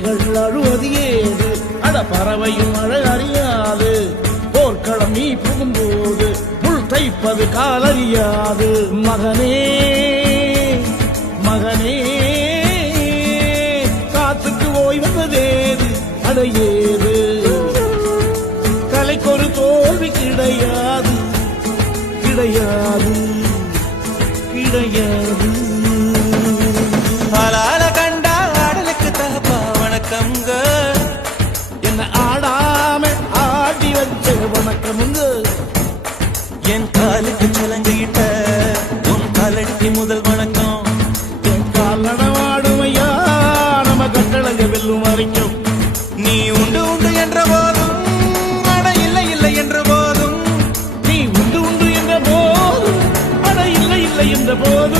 கிளிகள் அழுவது ஏது அட பறவையும் அழ அறியாது போர்க்களம் நீ புகும்போது முள் தைப்பது காலறியாது மகனே மகனே காத்துக்கு ஓய்வதேது அடையேது கலைக்கொரு தோல்வி கிடையாது கிடையாது கிடையாது ஆளால கண்டா ஆடலுக்கு தகப்பா வணக்கம்ங்க என்ன ஆடாம ஆடி வச்ச வணக்கமுங்க என் காலுக்கு சலங்கிட்ட உன் காலடி முதல் வணக்கம் என் கால் நடமாடுமையா நம்ம கட்டளங்க வெல்லும் வரைக்கும் நீ உண்டு உண்டு என்ற போதும் அட இல்லை இல்லை என்ற போதும் நீ உண்டு உண்டு என்ற போதும் அட இல்லை இல்லை என்ற போதும்